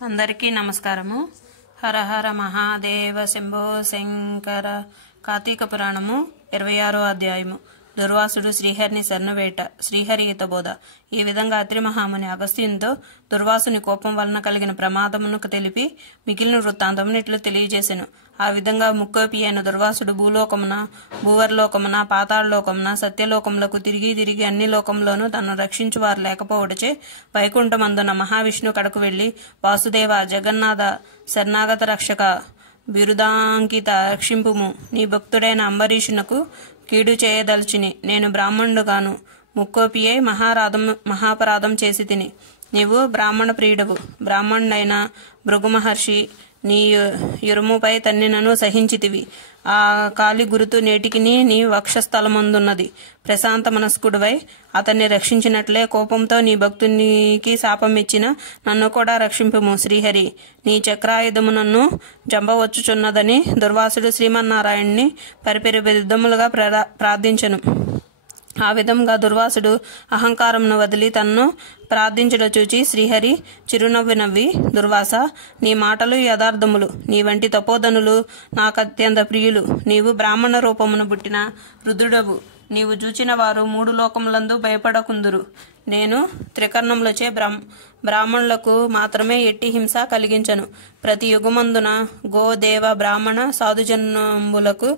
అందరికీ నమస్కారము. హర హర మహాదేవ శంభో శంకర. కార్తీక పురాణము 26వ అధ్యాయము. దుర్వాసుడు శ్రీహరిని శరణువేట. శ్రీహరి హితబోధ. ఈ విధంగా అత్రి మహాముని అగస్త్యునితో దుర్వాసుని కోపం వలన కలిగిన ప్రమాదమును తెలిపి మిగిలిన వృత్తాంతమును ఇట్లు తెలియజేసెను. ఆ విధంగా ముక్కోపి అయిన దుర్వాసుడు భూలోకమున, భూవర్లోకమున, పాతాళలోకమున, సత్యలోకములకు తిరిగి తిరిగి అన్ని లోకములోనూ తను రక్షించు వారు లేకపోవటచే వైకుంఠమందున మహావిష్ణు కడకు వెళ్లి, వాసుదేవ, జగన్నాథ, శరణాగత రక్షక, బిరుదాంకిత, రక్షింపుము. నీ భక్తుడైన అంబరీషునకు కీడు చేయదల్చిని. నేను బ్రాహ్మణుడుగాను ముక్కోపియే మహాపరాధం చేసి తిని. నీవు బ్రాహ్మణ ప్రియుడవు. బ్రాహ్మణుడైన భృగు మహర్షి నీ యురుముపై తన్నినను సహించితివి. ఆ కాలి గురుతు నేటికి నీ వక్షస్థలమందున్నది. ప్రశాంత మనస్కుడువై అతన్ని రక్షించినట్లే కోపంతో నీ భక్తునికి శాపం ఇచ్చిన నన్ను కూడా రక్షింపుము శ్రీహరి. నీ చక్రాయుధము నన్ను చంపవచ్చుచున్నదని దుర్వాసుడు శ్రీమన్నారాయణ్ణి పరిపెరి విధములుగా ప్రార్థించెను. ఆ విధంగా దుర్వాసుడు అహంకారమును వదిలి తన్ను ప్రార్థించుట చూచి శ్రీహరి చిరునవ్వు నవ్వి, దుర్వాస, నీ మాటలు యథార్థములు. నీ వంటి తపోధనులు నాకత్యంత ప్రియులు. నీవు బ్రాహ్మణ రూపమును పుట్టిన రుద్రుడవు. నీవు చూచిన వారు 3 లోకములందు భయపడకుందురు. నేను త్రికర్ణములచే బ్రాహ్మణులకు మాత్రమే ఎట్టి హింస కలిగించను. ప్రతి యుగమందున గో, దేవ, బ్రాహ్మణ, సాధుజన్ములకు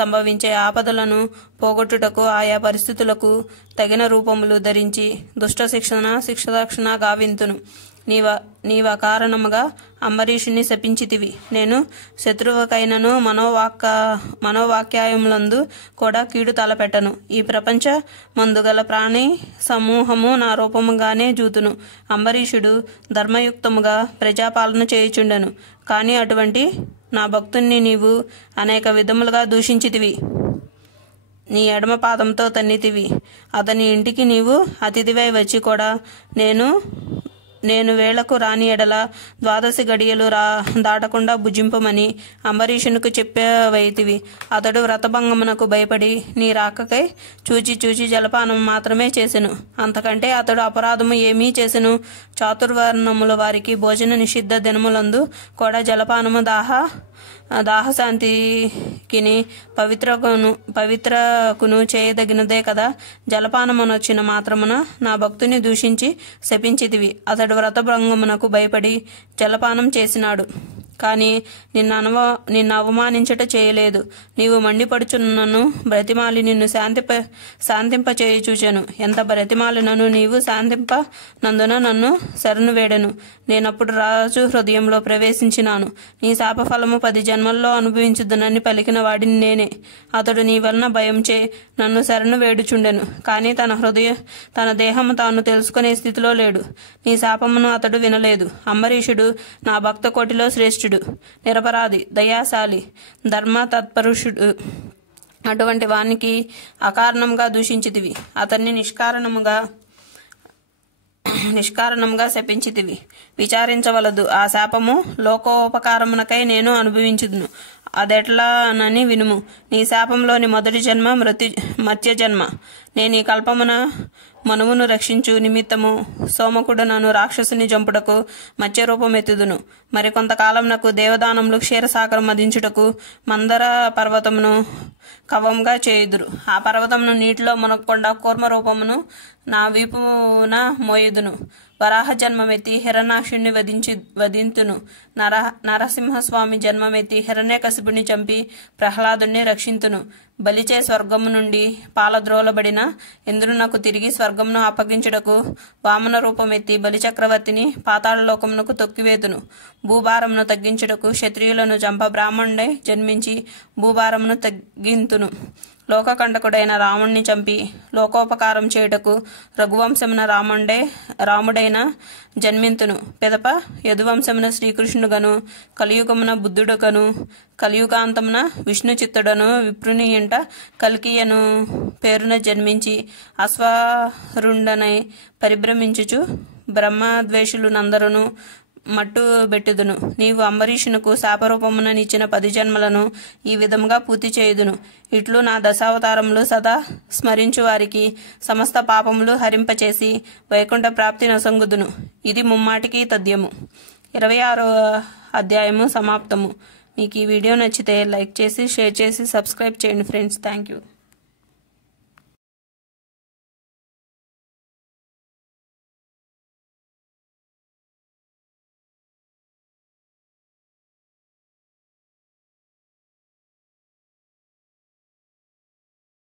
సంభవించే ఆపదలను పోగొట్టుటకు ఆయా పరిస్థితులకు తగిన రూపములు ధరించి దుష్ట శిక్షరక్షణ గావింతును. నీవ కారణముగా అంబరీషుని శపించితివి. నేను శత్రువుకైనను మనోవాక్యాయములందు కూడా కీడు తలపెట్టను. ఈ ప్రపంచ మందుగల ప్రాణి సమూహము నా రూపముగానే జూతును. అంబరీషుడు ధర్మయుక్తముగా ప్రజాపాలన చేయుచుండెను. కాని అటువంటి నా భక్తుణ్ణి నీవు అనేక విధములుగా దూషించితివి. నీ ఎడమ పాదంతో తన్నితివి. అతని ఇంటికి నీవు అతిథివై వచ్చి కూడా నేను వేళకు రాని ఎడల 12 గడియలు దాటకుండా భుజింపమని అంబరీషునికి చెప్పవైతివి. అతడు వ్రతభంగమునకు భయపడి నీ రాకకై చూచి జలపానం మాత్రమే చేసెను. అంతకంటే అతడు అపరాధము ఏమీ చేసెను? చాతుర్వర్ణముల వారికి భోజన నిషిద్ధ దినములందు కూడా జలపానము దాహశాంతికిని పవిత్రకును చేయదగినదే కదా. జలపానమునొచ్చిన మాత్రమున నా భక్తుని దూషించి శపించితివి. అతడు వ్రతభంగమునకు భయపడి జలపానం చేసినాడు, కాని నిన్ను అవమానించట చేయలేదు. నీవు మండిపడుచున్నను బ్రతిమాలి నిన్ను శాంతింపచేయి చూచెను. ఎంత బ్రతిమాలినను నీవు శాంతింపనందున నన్ను శరణు వేడెను. నేనప్పుడు రాజు హృదయంలో ప్రవేశించినాను. నీ శాపఫలము 10 జన్మల్లో అనుభవించుదునని పలికిన వాడిని నేనే. అతడు నీ వలన భయంచే నన్ను శరణు వేడుచుండెను. కాని తన దేహము తాను తెలుసుకునే స్థితిలో లేడు. నీ శాపమును అతడు వినలేదు. అంబరీషుడు నా భక్త కోటిలో శ్రేష్ఠుడు, నిరపరాధి, దయాశాలి, ధర్మ తత్పరుషుడు. అటువంటి వానికి అకారణంగా దూషించితివి. అతన్ని నిష్కారణంగా శపించితివి. విచారించవలదు. ఆ శాపము లోకోపకారమునకై నేను అనుభవించుదును. అదెట్లానని వినుము. నీ శాపంలోని మొదటి జన్మ మత్స్య జన్మ. నేను ఈ కల్పమున మనువును రక్షించు నిమిత్తము సోమకుడనను రాక్షసుని జంపుటకు మత్స్యరూపమెత్తుదును. మరికొంతకాలం నాకు దేవదానములు క్షీరసాగరం మదించుటకు మందర పర్వతమును కవంగా చేయుదురు. ఆ పర్వతమును నీటిలో మునగకుండా కూర్మ రూపమును నా వీపున మోయుదును. వరాహ జన్మమెత్తి హిరణాక్షుణ్ణి వధింతును. నరసింహస్వామి జన్మమెత్తి హిరణ్యకశిపుని చంపి ప్రహ్లాదుణ్ణి రక్షింతును. బలిచే స్వర్గము నుండి పాలద్రోలబడిన ఇంద్రునకు తిరిగి స్వర్గమును అప్పగించుటకు వామన రూపమెత్తి బలిచక్రవర్తిని పాతాళలోకమునకు తొక్కివేతును. భూభారమును తగ్గించుటకు క్షత్రియులను చంప బ్రాహ్మణుడై జన్మించి భూభారమును తగ్గింతును. లోకకంటకుడైన రాముణ్ణి చంపి లోకోపకారం చేయుటకు రఘువంశమున రాముడైన జన్మింతును. పెదప యదువంశమున శ్రీకృష్ణుగను, కలియుగమున బుద్ధుడుగను, కలియుగాంతమున విష్ణు చిత్తుడను విప్రుని ఇంట కల్కియను పేరున జన్మించి అశ్వరుండనై పరిభ్రమించుచు బ్రహ్మద్వేషులు నందరును మట్టు బెట్టుదును. నీవు అంబరీషునకు శాపరూపమున నిచ్చిన 10 జన్మలను ఈ విధముగా పూర్తి చేయుదును. ఇట్లు నా దశావతారములు సదా స్మరించు వారికి సమస్త పాపములు హరింపచేసి వైకుంఠ ప్రాప్తి నొసంగుదును. ఇది ముమ్మాటికి తథ్యము. 26వ అధ్యాయము సమాప్తము. మీకు ఈ వీడియో నచ్చితే లైక్ చేసి షేర్ చేసి సబ్స్క్రైబ్ చేయండి ఫ్రెండ్స్. Thank you.